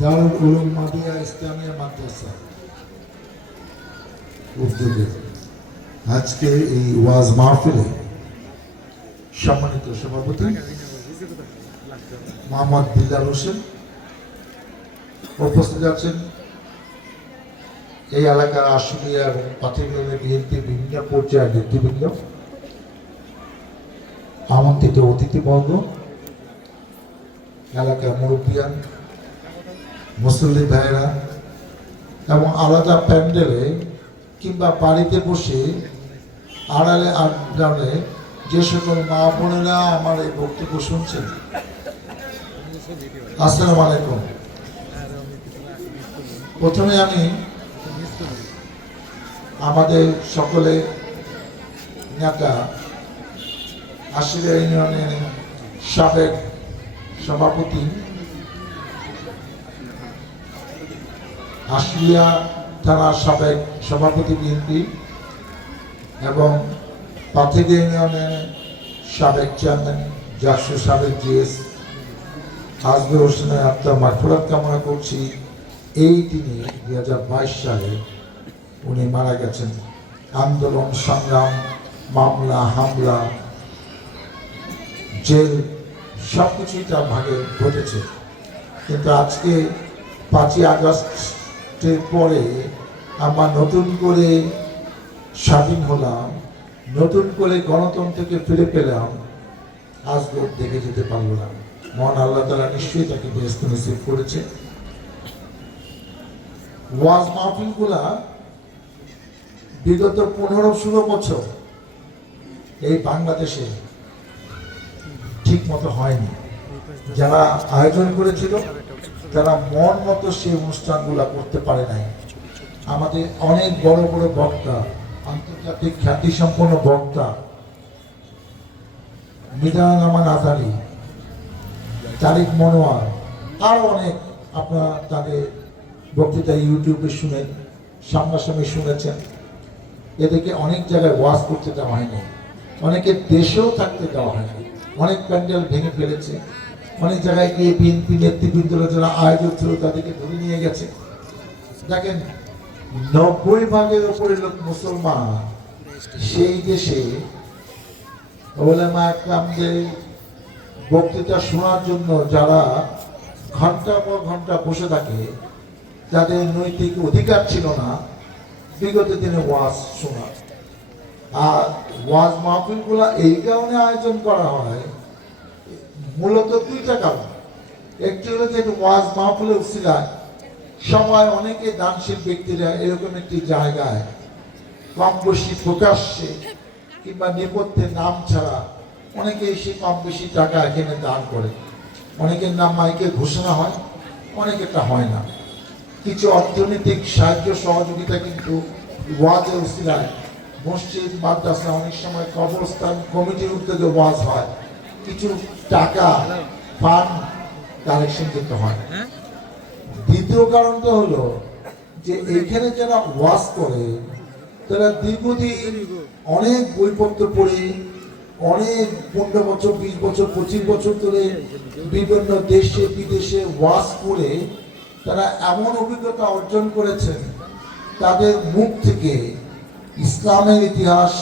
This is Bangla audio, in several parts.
দারুল উলুম মাদিয়া ইসলামিয়া মাদ্রাসা উদ্যোগে আজকে এই ওয়াজ মাহফিলে সম্মানিত সভাপতি মোহাম্মদ দিলদার হোসেন উপস্থিত আছেন এই এলাকার আশুলিয়া এবং পাথরগুলের বিএনপি বিভিন্ন পর্যায়ের নেতৃবৃন্দ আমন্ত্রিত অতিথিবর্গ এলাকার মুরব্বিয়ান মুসল্লি ভাইয়েরা এবং আলাদা প্যান্ডেলে কিংবা বাড়িতে বসে আড়ালে আড্ডালে যে সকল মা বোনেরা আমার এই বক্তব্য শুনছেন। আসসালামু আলাইকুম। প্রথমে আমি আমাদের সকলে নেতা আশিরা ইউনিয়নের সাবেক সভাপতি আশুলিয়া থানার সাবেক সভাপতি বিএনপি এবং পাথিদি ইউনিয়নের সাবেক চেয়ারম্যান জাসু সাবেক জিএস আজবে হোসেনের আত্মা মারফুরাত কামনা করছি। এই দিনে দুই হাজার বাইশ সালে উনি মারা গেছেন। আন্দোলন, সংগ্রাম, মামলা, হামলা, জেল সব কিছুই তার ভাগে ঘটেছে। কিন্তু আজকে পাঁচই আগস্টের পরে আমরা নতুন করে স্বাধীন হলাম, নতুন করে গণতন্ত্রকে ফিরে পেলাম, আজ ওর দেখে যেতে পারল না। মহান আল্লাহ তালা নিশ্চয়ই তাকে বেস্ত নসিব করেছে। ওয়াজ মাহফিলগুলা বিগত পনেরো ষোলো বছর এই বাংলাদেশে ঠিক মতো হয়নি। যারা আয়োজন করেছিল তারা মন মতো সেই অনুষ্ঠানগুলো করতে পারে নাই। আমাদের অনেক বড় বড় বক্তা, আন্তর্জাতিক খ্যাতিসম্পন্ন বক্তা মিজান আমান আজারি তারিক মনোয়ার আরও অনেক আপনারা তাদের বক্তৃতা ইউটিউবে শুনেন, সামনাসামনি শুনেছেন। এদেরকে অনেক জায়গায় ওয়াজ করতে দেওয়া হয়নি। অনেকে দেশেও থাকতে দেওয়া হয়নি। অনেক প্যান্ডেল ভেঙে ফেলেছে। অনেক জায়গায় গিয়ে বিএনপি নেতৃবৃন্দরা যারা আয়োজক ছিল তাদেরকে ধরে নিয়ে গেছে। দেখেন, নব্বই ভাগের ওপরে লোক মুসলমান। সেই দেশে বক্তৃতা শোনার জন্য যারা ঘণ্টা পর ঘণ্টা বসে থাকে যাদের নৈতিক অধিকার ছিল না। বিগত দিনে ওয়াজ শোনা আর ওয়াজ মাহফিলগুলো এই কারণে আয়োজন করা হয়, মূলত দুইটা কারণ। একটি হলো যে ওয়াজ মাহফিলের উসিলায় সময় অনেকে দানশীল ব্যক্তিরা এরকম একটি জায়গায় কম বেশি প্রকাশ্যে কিংবা নেপথ্যে নাম ছাড়া অনেকে এসে কম বেশি টাকা এখানে দান করে। অনেকের নাম মাইকে ঘোষণা হয়, অনেকেরটা হয় না। কিছু অর্থনৈতিক সাহায্য সহযোগিতা কিন্তু ওয়াজের উসিলায় মসজিদ মাদ্রাসা অনেক সময় কবরস্থান কমিটির উদ্যোগে ওয়াজ হয়। কিছু টাকা ফান্ড কালেকশন করতে হয়? দ্বিতীয় কারণটা হলো যে এখানে যারা ওয়াজ করে তারা দীর্ঘদিন অনেক বইপত্র পড়ে অনেক পনেরো বছর বিশ বছর পঁচিশ বছর ধরে বিভিন্ন দেশে বিদেশে ওয়াজ করে তারা এমন অভিজ্ঞতা অর্জন করেছেন তাদের মুখ থেকে ইসলামের ইতিহাস,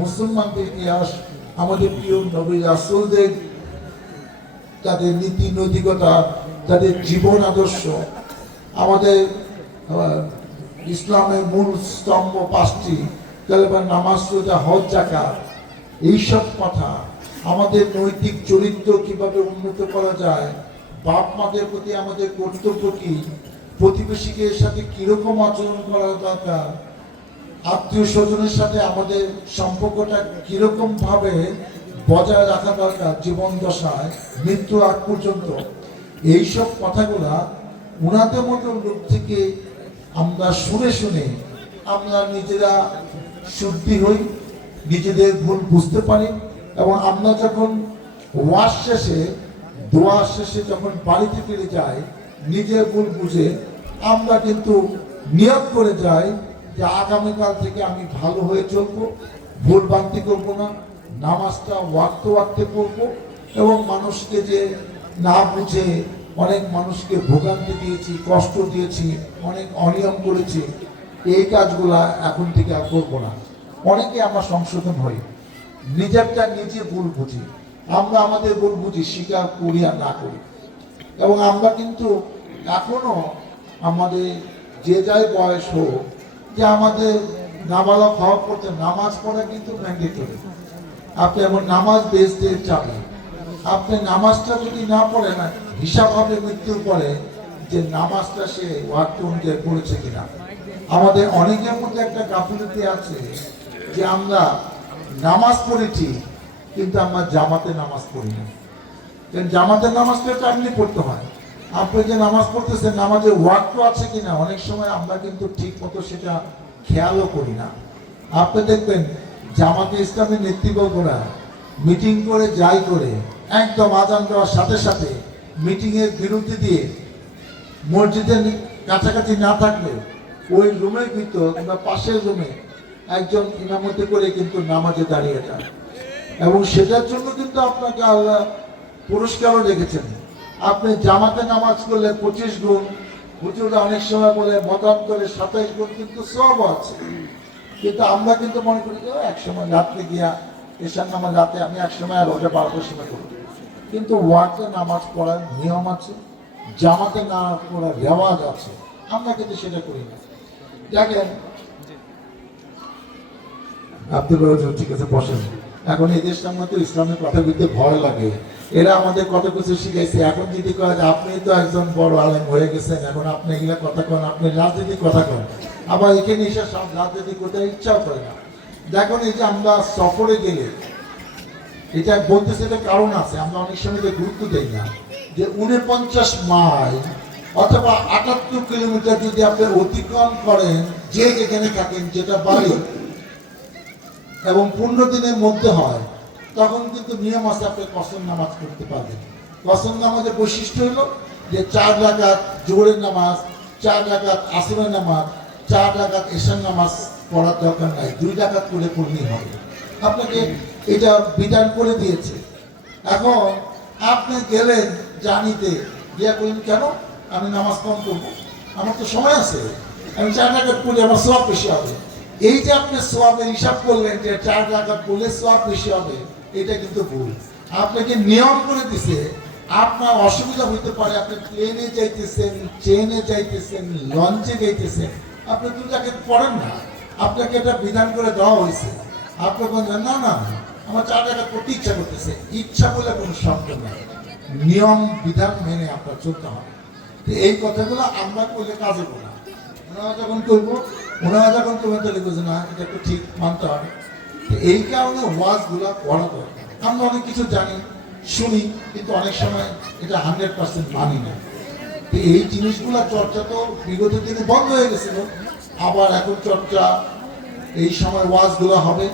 মুসলমানদের ইতিহাস, আমাদের প্রিয় নবী রাসুলদের, তাদের নীতি নৈতিকতা, তাদের জীবন আদর্শ, আমাদের ইসলামের মূল স্তম্ভ পাঁচটি তালেবান নামাজ রোজা হজ জাকা এইসব কথা আমাদের নৈতিক চরিত্র কীভাবে উন্নত করা যায়, বাপ মাদের প্রতি আমাদের কর্তব্য কি প্রতিবেশীকে সাথে কীরকম আচরণ করা দরকার আত্মীয় স্বজনের সাথে আমাদের সম্পর্কটা কীরকম ভাবে বজায় রাখা দরকার জীবন দশায় মৃত্যু আগ পর্যন্ত, এইসব কথাগুলা উনাদের মতো লোক থেকে আমরা শুনে শুনে আমরা নিজেরা শুদ্ধি হই, নিজেদের ভুল বুঝতে পারি এবং আমরা যখন ওয়াশ শেষে, দোয়া শেষে যখন বাড়িতে ফিরে যাই, নিজের ভুল বুঝে আমরা কিন্তু নিয়োগ করে যাই যে আগামীকাল থেকে আমি ভালো হয়ে চলবো ভুল বান্তি করব না, নামাজটা ওয়াক্ত ওয়াক্তে করব এবং মানুষকে যে না বুঝে অনেক মানুষকে ভোগান্তি দিয়েছি, কষ্ট দিয়েছি, অনেক অনিয়ম করেছি, এই কাজগুলা এখন থেকে আর করব না। অনেকে আমরা সংশোধন হই নিজেরটা নিজে ভুল বুঝি, আমরা আমাদের ভুল বুঝি, স্বীকার করি আর না করি। এবং আমরা কিন্তু এখনও আমাদের যে যাই বয়স হোক যে আমাদের নাবালক হওয়ার পড়তে নামাজ পড়া কিন্তু ম্যান্ডেটরি। আপনি এমন নামাজ বেসতে চাবি আপনি নামাজটা যদি না পড়ে না হিসাব হবে মৃত্যুর পরে যে নামাজটা সে ওয়াক্ত অনুযায়ী পড়েছে কিনা। আমাদের অনেকের মধ্যে একটা গাফিলতি আছে যে আমরা নামাজ পড়েছি কিন্তু আমরা জামাতে নামাজ পড়ি না। জামাতের নামাজটা টাইমলি পড়তে হয়। আপনি যে নামাজ পড়তেছেন, নামাজের ওয়াক্ত আছে কিনা, অনেক সময় আমরা কিন্তু ঠিক মতো সেটা খেয়ালও করি না। আপনি দেখবেন, জামাতে ইসলামের নেতৃবর্গরা মিটিং করে, যাই করে, একদম আজান দেওয়ার সাথে সাথে মিটিংয়ের বিরুদ্ধে দিয়ে মসজিদের কাছাকাছি না থাকলে ওই রুমের ভিতর কিংবা পাশের রুমে একজন ইমামতি করে কিন্তু নামাজে দাঁড়িয়ে যায় এবং সেটার জন্য কিন্তু আপনাকে আল্লাহ পুরস্কারও রেখেছেন। আপনি জামাতে নামাজ করলে পঁচিশ গুণ হুজুরা অনেক সময় বলে মতান্তরে সাতাইশ গুণ, কিন্তু সব আছে। কিন্তু আমরা কিন্তু মনে করি যে, এক সময় রাত্রে গিয়া এশার নামাজ রাতে আমি এক সময় আর ওটা বারোটার সময় করব কিন্তু ওয়াকে নামাজ পড়ার নিয়ম আছে, জামাতে না পড়ার রেওয়াজ আছে। আমরা কিন্তু সেটা করি না। দেখেন, আব্দুল ঠিক আছে, বসেন। এখন এই দেশটার তো ইসলামের কথা বলতে ভয় লাগে। এরা আমাদের কত কিছু শিখাইছে। এখন যদি কয় যে আপনি তো একজন বড় আলেম হয়ে গেছেন, এখন আপনি এগুলা কথা কন, আপনি রাজনীতি কথা কন। আবার এখানে এসে সব রাজনীতি করতে ইচ্ছাও করে না। দেখুন এই যে আমরা সফরে গেলে, এটা বলতেছে এটা কারণ আছে, আমরা অনেক সময় এটা গুরুত্ব দেই না। যে উনপঞ্চাশ মাইল অথবা আটাত্তর কিলোমিটার যদি আপনি অতিক্রম করেন, যে যেখানে থাকেন, যেটা বাড়ি, এবং পনেরো দিনের মধ্যে হয় তখন কিন্তু নিয়ম আছে আপনি কসম নামাজ পড়তে পারবেন। কসম নামাজের বৈশিষ্ট্য হলো যে চার রাকাত জোরের নামাজ, চার রাকাত আসরের নামাজ, চার রাকাত এশার নামাজ পড়ার দরকার নাই। দুই রাকাত করে পড়লেই হবে। আপনাকে এটা বিধান করে দিয়েছে। এখন আপনি গেলেন জানিতে, গিয়া করলেন কেন? আমি নামাজ কম করব আমার তো সময় আছে। আমি চার রাকাত পড়লে আমার সব বেশি হবে। এই যে আপনি সোয়াবের হিসাব করলেন যে চার রাকাত পড়লে সোয়াব বেশি হবে এটা কিন্তু ভুল। আপনাকে নিয়ম করে দিছে, আপনার অসুবিধা হইতে পারে, আপনি প্লেনে যাইতেছেন ট্রেনে যাইতেছেন লঞ্চে যাইতেছেন। আপনি দুটাকে পড়েন না, আপনাকে এটা বিধান করে দেওয়া হয়েছে। আপনি বলছেন না না, আমার চার টাকা করতে ইচ্ছা করতেছে। ইচ্ছা বলে কোনো শব্দ নাই। নিয়ম, বিধান মেনে আপনার চলতে হবে। তো এই কথাগুলো আমরা করলে কাজে না। ওনারা যখন করব, ওনারা যখন করবেন তাহলে বলছে না, এটা একটু ঠিক মানতে হবে। এই কারণে ওয়াজগুলো পড়া দরকার। আমরা অনেক কিছু জানি, শুনি, কিন্তু অনেক সময় এটা হান্ড্রেড পার্সেন্ট মানি না। এই জিনিসগুলো চর্চা তো বিগত দিনে বন্ধ হয়ে গেছিল। আবার এখন চর্চা, এই সময় ওয়াজগুলো হবে।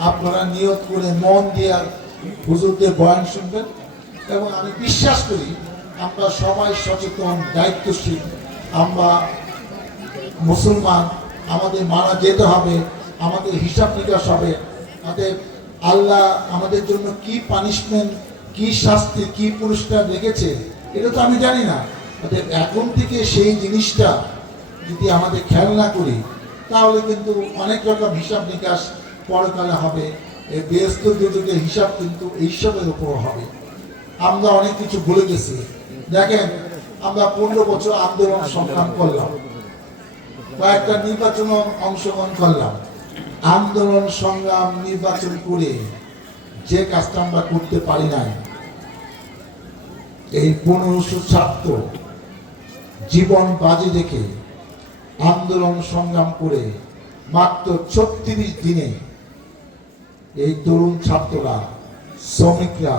আপনারা নিয়ত করে মন দিয়ে হুজুরদের বয়ান শুনবেন। এবং আমি বিশ্বাস করি, আমরা সবাই সচেতন, দায়িত্বশীল। আমরা মুসলমান, আমাদের মারা যেতে হবে, আমাদের হিসাব নিকাশ হবে। আমাদের আল্লাহ আমাদের জন্য কি পানিশমেন্ট কি শাস্তি, কি পুরস্কার রেখেছে, এটা তো আমি জানি না। অতএব এখন থেকে সেই জিনিসটা যদি আমাদের খেয়াল না করি, তাহলে কিন্তু অনেক রকম হিসাব নিকাশ পরকালে হবে এই ব্যস্ত যুগের হিসাব কিন্তু এইসবের উপর হবে। আমরা অনেক কিছু ভুলে গেছি। দেখেন, আমরা পনেরো বছর আন্দোলন সংগ্রাম করলাম, কয়েকটা নির্বাচন অংশগ্রহণ করলাম। আন্দোলন, সংগ্রাম, নির্বাচন করে যে কাজটা আমরা করতে পারি নাই, এই পনেরোশো ছাত্র জীবন বাজি রেখে আন্দোলন, সংগ্রাম করে মাত্র ছত্রিশ দিনে এই তরুণ ছাত্ররা, শ্রমিকরা,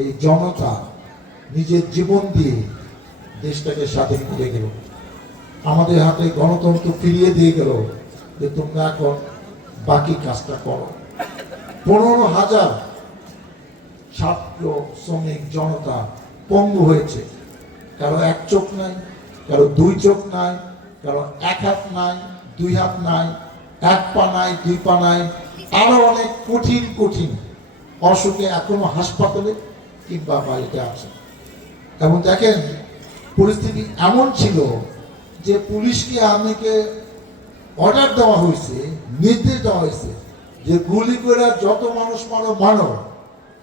এই জনতা নিজের জীবন দিয়ে দেশটাকে স্বাধীন করে গেল। আমাদের হাতে গণতন্ত্র ফিরিয়ে দিয়ে গেল যে তোমরা এখন বাকি কাজটা করো। পনেরো হাজার ছাত্র, শ্রমিক, জনতা পঙ্গু হয়েছে। কারও এক চোখ নাই, কারও দুই চোখ নাই, কারও এক হাত নাই, দুই হাত নাই, এক পা নাই, দুই পা নাই, আরও অনেক কঠিন কঠিন অসুখে এখনও হাসপাতালে কিংবা বাড়িতে আছে। এবং দেখেন, পরিস্থিতি এমন ছিল যে পুলিশকে আমাকে অর্ডার দেওয়া হয়েছে, নির্দেশ দেওয়া হয়েছে যে গুলি করে যত মানুষ মারো মানো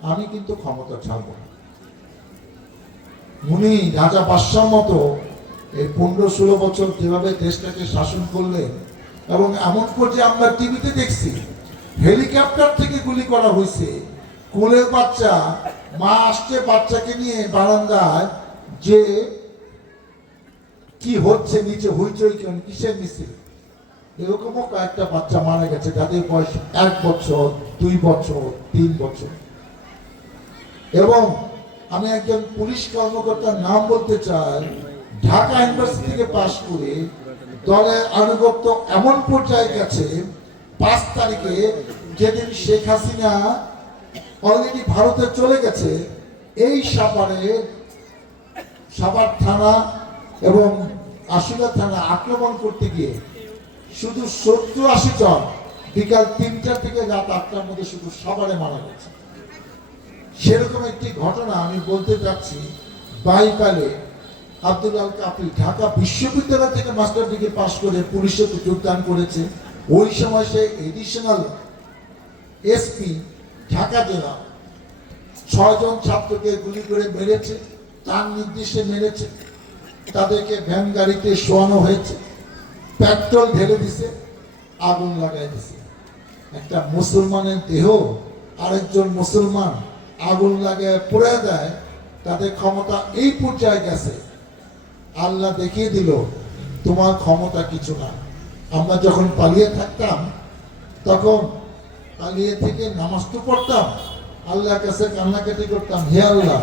আমি কিন্তু ক্ষমতা ছাড়বো না। উনি রাজা বাদশাহ মতো এই পনেরো ষোলো বছর যেভাবে দেশটাকে শাসন করলেন এবং এমন করে আমরা টিভিতে দেখছি, হেলিকপ্টার থেকে গুলি করা হয়েছে। কোলের বাচ্চা, মা আসছে বাচ্চাকে নিয়ে বারান্দায় যে কি হচ্ছে, নিচে হইচই কেন, কিসের মিছিল? এরকমও কয়েকটা বাচ্চা মারা গেছে, যাদের বয়স এক বছর, দুই বছর, তিন বছর। এবং আমি একজন পুলিশ কর্মকর্তার নাম বলতে চাই, ঢাকা ইউনিভার্সিটি থেকে পাশ করে দলের আনুগত্য এমন পর্যায়ে গেছে, পাঁচ তারিখে যেদিন শেখ হাসিনা অলরেডি ভারতে চলে গেছে, এই সাপারে সাপার থানা এবং আশুলা থানা আক্রমণ করতে গিয়ে শুধু সত্তর আশি জন বিকাল তিনটা থেকে রাত আটটার মধ্যে শুধু সাভারে মারা গেছে। সেরকম একটি ঘটনা আমি বলতে চাচ্ছি, বাইকালে আব্দুল আল কাপি ঢাকা বিশ্ববিদ্যালয় থেকে মাস্টার ডিগ্রি পাশ করে পুলিশে যোগদান করেছে। ওই সময় সে এডিশনাল এসপি ঢাকা জেলা, ছয়জন ছাত্রকে গুলি করে মেরেছে, তার নির্দেশে মেরেছে, তাদেরকে ভ্যান গাড়িতে শোয়ানো হয়েছে। পেট্রোল ঢেলে দিছে, আগুন লাগাই দিছে। একটা মুসলমানের দেহ আরেকজন মুসলমান আগুন লাগায় পড়ে দেয়, তাদের ক্ষমতা এই পর্যায়ে গেছে। আল্লাহ দেখিয়ে দিল, তোমার ক্ষমতা কিছু না। আমরা যখন পালিয়ে থাকতাম, তখন পালিয়ে থেকে নামাজ তো পড়তাম, আল্লাহর কাছে কান্নাকাটি করতাম, হে আল্লাহ,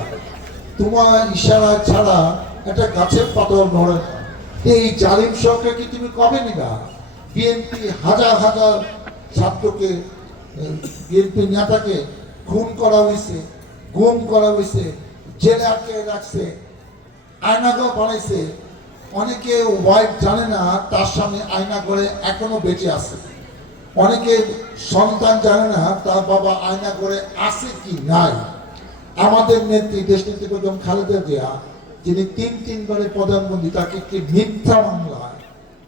তোমার ইশারা ছাড়া একটা গাছের পাতর নড়ে না। এই জালিম সরকার কি তুমি কবে নিবা? বিএনপি হাজার হাজার ছাত্রকে বিএনপি নেতাকে খুন করা হয়েছে, গুম করা হয়েছে, জেলে আটকে রাখছে আয়নাগর বানাইছে। অনেকে ওয়াইফ জানে না, তার সামনে আয়না করে এখনও বেঁচে আছে। অনেকে সন্তান জানে না, তার বাবা আয়না করে আছে কি নাই। আমাদের নেত্রী দেশ নেত্রী খালেদা জিয়া যিনি তিন তিনবারের প্রধানমন্ত্রী, তাকে একটি মিথ্যা মামলায়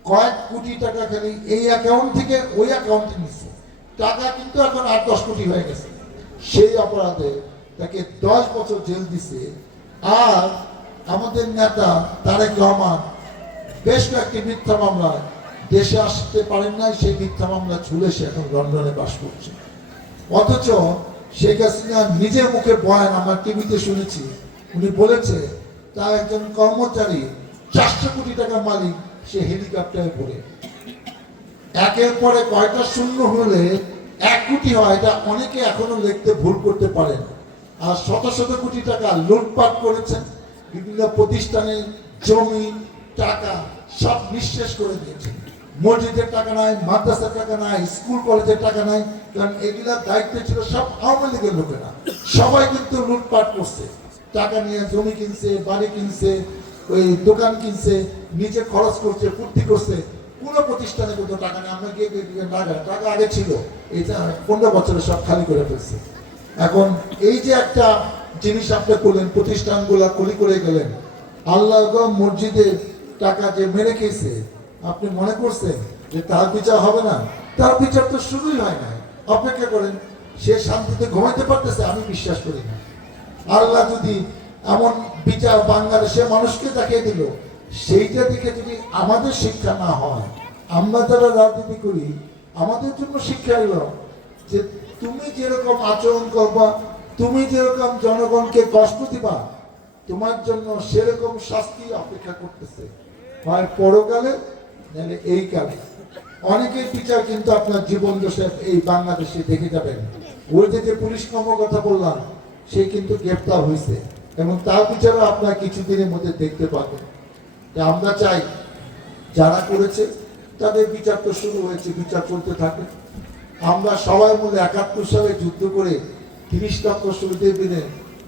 কয়েক কোটি টাকা খালি এই অ্যাকাউন্ট থেকে ওই অ্যাকাউন্টে নিচ্ছে টাকা কিন্তু এখন আট দশ কোটি হয়ে গেছে। সেই অপরাধে তাকে দশ বছর জেল দিছে। আর আমাদের নেতা তারেক রহমান বেশ কয়েকটি মিথ্যা মামলায় দেশে আসতে পারেন নাই, সেই মিথ্যা মামলা ছুলে সে এখন লন্ডনে বাস করছে। অথচ শেখ হাসিনা নিজের মুখে বয়ান, আমার টিভিতে শুনেছি, উনি বলেছে তার একজন কর্মচারী চারশো কোটি টাকার মালিক, সে হেলিকপ্টারে পড়ে একের পরে কয়টা শূন্য হলে এক কোটি হয়, এটা অনেকে এখনও লিখতে ভুল করতে পারেন। আর শত শত কোটি টাকা লুটপাট করেছেন, বিভিন্ন প্রতিষ্ঠানে জমি, টাকা সব নিঃশেষ করে দিয়েছেন। মসজিদের টাকা নাই, মাদ্রাসার টাকা নাই, স্কুল কলেজের টাকা নাই, কারণ এগুলার দায়িত্ব ছিল সব আওয়ামী লীগের লোকেরা। সবাই কিন্তু লুটপাট করছে। টাকা নিয়ে জমি কিনছে, বাড়ি কিনছে, ওই দোকান কিনছে, নিজে খরচ করছে, ফুর্তি করছে, কোনো প্রতিষ্ঠানে কিন্তু টাকা নেই। আমরা গিয়ে টাকা টাকা আগে ছিল। এটা পনেরো বছরে সব খালি করে ফেলছে। এখন এই যে একটা জিনিস আপনি করলেন, প্রতিষ্ঠানগুলা কলি করে গেলেন আল্লাহ মসজিদে টাকা যে মেরে খেয়েছে, আপনি মনে করছেন যে তার বিচার হবে না? তার বিচার তো শুরুই হয় না অপেক্ষা করেন, সে শান্তিতে ঘুমাইতে পারতেছে, আমি বিশ্বাস করি না। আল্লাহ যদি এমন বিচার বাংলাদেশে মানুষকে দেখিয়ে দিল, সেইটা দিকে যদি আমাদের শিক্ষা না হয়, আমরা যারা রাজনীতি করি, আমাদের জন্য শিক্ষা এলো যে তুমি যেরকম আচরণ করবা, তুমি যেরকম জনগণকে কষ্ট দিবা, তোমার জন্য সেরকম শাস্তি অপেক্ষা করতেছে। হয় পরকালে, নাহলে এই কালে। অনেকের বিচার কিন্তু আপনার জীবন দশে এই বাংলাদেশে দেখে যাবেন। ওই যে পুলিশ কর্মকর্তা বললাম সে কিন্তু গ্রেপ্তার হয়েছে। এবং তার বিচারও আপনার কিছুদিনের মধ্যে দেখতে পাবেন। যে আমরা চাই, যারা করেছে, তাদের বিচার তো শুরু হয়েছে, বিচার চলতে থাকে। আমরা সবাই মিলে একাত্তর সালে যুদ্ধ করে তিরিশ লক্ষ শহীদের দিনে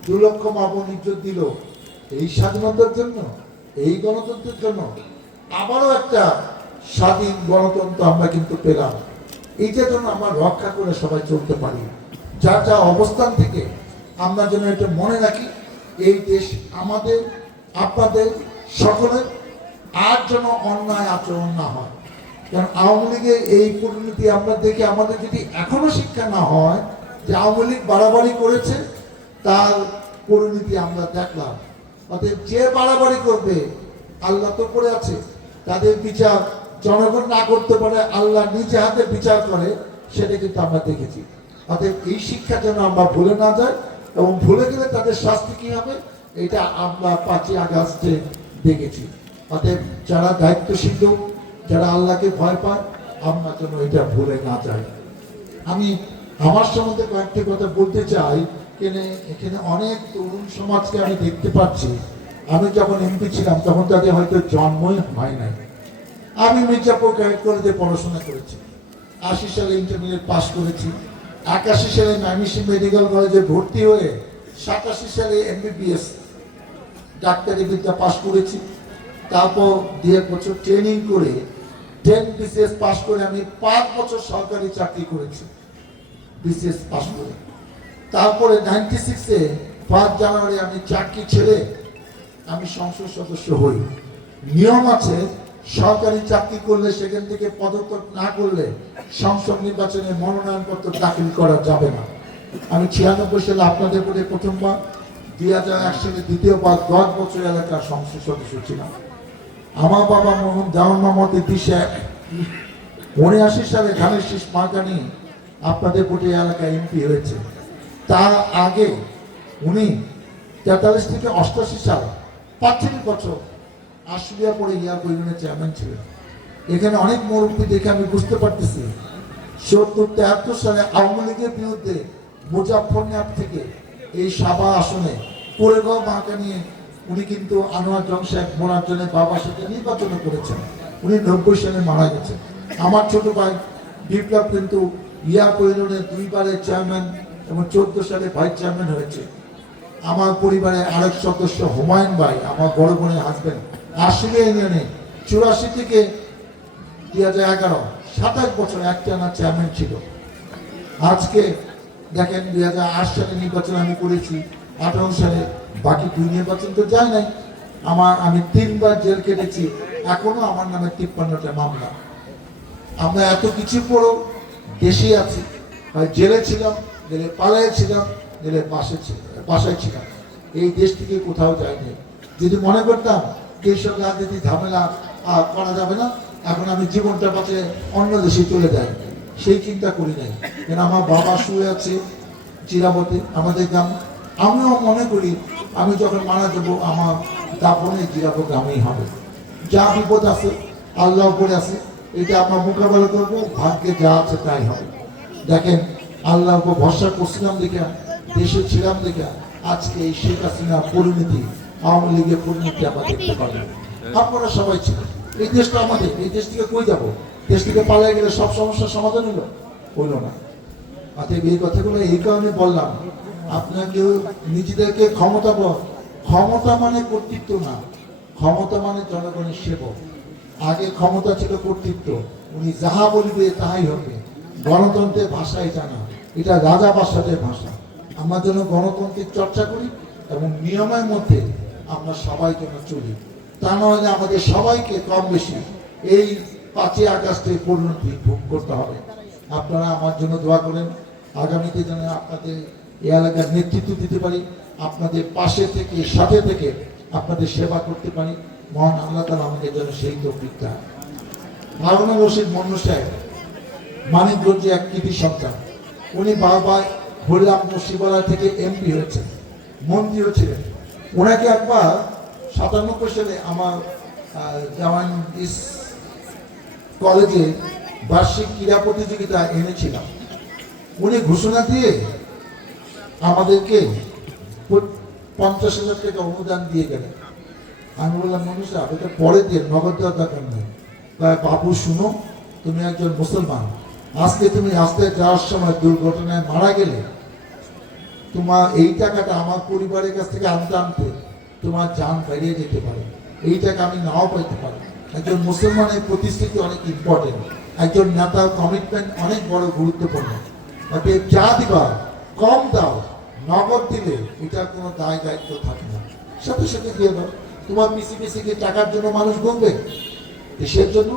দু লক্ষ মাপন ইজ্জত দিল। এই স্বাধীনতার জন্য, এই গণতন্ত্রের জন্য আবারও একটা স্বাধীন গণতন্ত্র আমরা কিন্তু পেলাম। এইটার জন্য আমরা রক্ষা করে সবাই চলতে পারি। যার যা অবস্থান থেকে আমরা যেন এটা মনে রাখি, এই দেশ আমাদের, আপনাদের, সকলের, আর যেন অন্যায় আচরণ না হয়। কারণ আওয়ামী লীগের এই পরিণতি আমরা দেখি আমাদের যদি এখনও শিক্ষা না হয়, যে আওয়ামী লীগ বাড়াবাড়ি করেছে, তার পরিণতি আমরা দেখলাম। অতএব যে বাড়াবাড়ি করবে, আল্লাহ তো করে আছে। তাদের বিচার জনগণ না করতে পারে, আল্লাহ নিজে হাতে বিচার করে, সেটা কিন্তু আমরা দেখেছি। অতএব এই শিক্ষা যেন আমরা ভুলে না যাই এবং ভুলে গেলে তাদের শাস্তি কি হবে? এটা আমরা পাঁচই আগস্টে দেখেছি। অতএব যারা দায়িত্বশীল যারা আল্লাহকে ভয় পায়, আমরা যেন এটা ভুলে না যাই। আমি আমার সম্বন্ধে কয়েকটি কথা বলতে চাই। এখানে এখানে অনেক তরুণ সমাজকে আমি দেখতে পাচ্ছি। আমি যখন এমপি ছিলাম, তখন তাদের হয়তো জন্মই হয় নাই। আমি মির্জাপুর গাইড কলেজে পড়াশোনা করেছি। আশি সালে ইন্টারমিডিয়েট পাস করেছি। একাশি সালে নাইমিসি মেডিকেল কলেজে ভর্তি হয়ে সাতাশি সালে এমবিবিএস ডাক্তারি বিদ্যা পাশ করেছি। তারপর দু এক বছর ট্রেনিং করে টেন বিসিএস পাশ করে আমি পাঁচ বছর সরকারি চাকরি করেছি বিসিএস পাশ করে। তারপরে নাইনটি সিক্সে পাঁচ জানুয়ারি আমি চাকরি ছেড়ে আমি সংসদ সদস্য হই। নিয়ম আছে সরকারি চাকরি করলে সেখান থেকে পদত্যাগ না করলে সংসদ নির্বাচনে মনোনয়নপত্র দাখিল করা যাবে না। আমি ছিয়ানব্বই সালে আপনাদের করে প্রথমবার, দুই হাজার এক সালে দ্বিতীয়বার দশ বছর এলাকার সংসদ সদস্য ছিলাম। আমার বাবা মোহন জাহান মোহাম্মদ ইতিশা উনআশি সালে ধানের শীষ মার্কা নিয়ে আপনাদের কোটি এলাকায় এমপি হয়েছে। তার আগে উনি তেতাল্লিশ থেকে অষ্টাশি সাল পাঁচ বছর আশুলিয়া পরে ইয়ার পরিমাণের চেয়ারম্যান ছিলেন। এখানে অনেক মুরব্বী দেখে আমি বুঝতে পারতেছি। সত্তর, তেহাত্তর সালে আওয়ামী লীগের বিরুদ্ধে মুজাফরনাথ থেকে এই সাবা আসনে কোরেগাঁও মাকে নিয়ে উনি কিন্তু আনোয়ার জং সাহেব মোনার জন্য বাবার সাথে নির্বাচন করেছেন। উনি নব্বই সালে মারা গেছেন। আমার ছোট ভাই বিপ্লব কিন্তু ইয়া পরিণনের দুইবারের চেয়ারম্যান এবং চোদ্দ সালে ভাইস চেয়ারম্যান হয়েছে। আমার পরিবারে আরেক সদস্য হুমায়ুন ভাই, আমার বড় বোনের হাজবেন্ড আশিলে ইউনিয়নে চুরাশি থেকে দুই হাজার এগারো, সাতাশ বছর একটানা চেয়ারম্যান ছিল। আজকে দেখেন দুই হাজার আট সালে নির্বাচন আমি করেছি, আঠারো সালে বাকি দুই নির্বাচন তো যায় নাই। আমার, আমি তিনবার জেল কেটেছি এখনও আমার নামে তিপ্পান্নটা মামলা। আমরা এত কিছু পড়ো, দেশে আছি হয় জেলে ছিলাম, জেলে পালায় ছিলাম, জেলে ছিল বাসায় ছিলাম। এই দেশ থেকে কোথাও যায়নি যদি মনে করতাম এইসব রাজনীতি ঝামেলা আর করা যাবে না, এখন আমি জীবনটা বাঁচে অন্য দেশে চলে যাই। সেই চিন্তা করি নাই। কেন আমার বাবা শুয়ে আছে চিরাবতে আমাদের গ্রাম। আমিও মনে করি, আমি যখন মারা যাব, আমার দাপনে জিরাবো গ্রামেই হবে। যা বিপদ আছে আল্লাহ করে আছে, এটা আমরা মোকাবেলা করব, ভাগ্যে যা আছে তাই হবে। দেখেন, আল্লাহর উপর ভরসা করছিলাম দেখে, দেশে ছিলাম দেখে, আজকে এই শেখ হাসিনা পরিণতি আওয়ামী লীগের পরিণতি আমরা দেখতে পারলাম আপনারা সবাই ছিলেন এই দেশটা আমাদের এই দেশ থেকে কই যাব? দেশ থেকে পালিয়ে গেলে সব সমস্যার সমাধান হলো হইল না। অতএব এই কথাগুলো এই কারণে বললাম আপনাকে নিজেদেরকে ক্ষমতা বল। ক্ষমতা মানে কর্তৃত্ব না। ক্ষমতা মানে জনগণের সেবক। আগে ক্ষমতা ছিল কর্তৃত্ব। উনি যাহা বলিবে তাহাই হবে। গণতন্ত্রের ভাষাই জানা। এটা রাজা বাসাদের ভাষা। আমরা যেন গণতন্ত্রের চর্চা করি এবং নিয়মের মধ্যে আমরা সবাই যেন চলি। তা নাহলে আমাদের সবাইকে কম বেশি এই পাঁচই আগস্টে পরিণতি ভোগ করতে হবে। আপনারা আমার জন্য দোয়া করেন। আগামীতে যেন আপনাদের এই এলাকার নেতৃত্ব দিতে পারি, আপনাদের পাশে থেকে, সাথে থেকে আপনাদের সেবা করতে পারি। মহান আল্লাহ তালা আমাদের জন্য সেই তৌফিকটা হারুন রশিদ মন্নু সাহেব, মানিকগঞ্জে এক কৃতি সন্তান। উনি বারবার হরিরাম মুর্শিবালা থেকে এমপি হয়েছেন, মন্ত্রীও ছিলেন। ওনাকে একবার সাতানব্বই সালে আমার জাওয়ান ইস কলেজে বার্ষিক ক্রীড়া প্রতিযোগিতা এনেছিলাম। উনি ঘোষণা দিয়ে আমাদেরকে পঞ্চাশ হাজার টাকা অনুদান দিয়ে গেলেন। আমি বললাম মানুষ এটা পরে দিয়ে নগদ দরকার নেই। কয়, বাবু শুনো তুমি একজন মুসলমান। আজকে তুমি রাস্তায় যাওয়ার সময় দুর্ঘটনায় মারা গেলে তোমার এই টাকাটা আমার পরিবারের কাছ থেকে আনতে আনতে তোমার যান বেরিয়ে যেতে পারে। এই টাকা আমি নাও পাইতে পারি। একজন মুসলমানের প্রতিশ্রুতি অনেক ইম্পর্টেন্ট একজন নেতার কমিটমেন্ট অনেক বড় গুরুত্বপূর্ণ। অতএব যা দিবা, কম দাও, নগদ দিলে এটার কোনো দায় দায়িত্ব থাকে না। সাথে সাথে দিয়ে দাও। তোমার পিসি পিসি গিয়ে টাকার জন্য মানুষ বলবে দেশের জন্য?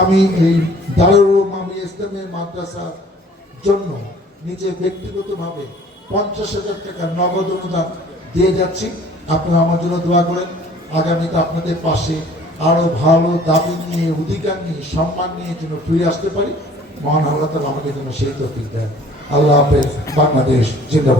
আমি এই দারুল মামি ইসলামের মাদ্রাসার জন্য নিজে ব্যক্তিগতভাবে পঞ্চাশ হাজার টাকা নগদ অনুদান দিয়ে যাচ্ছি। আপনারা আমার জন্য দোয়া করেন। আগামীতে আপনাদের পাশে আরও ভালো দাবি নিয়ে, অধিকার নিয়ে, সম্মান নিয়ে যেন ফিরে আসতে পারি। মহান আল্লাহ তালা আমাকে যেন সেই তফিক দেন। আল্লাহ হাফেজ। বাংলাদেশ জিন্দাবাদ।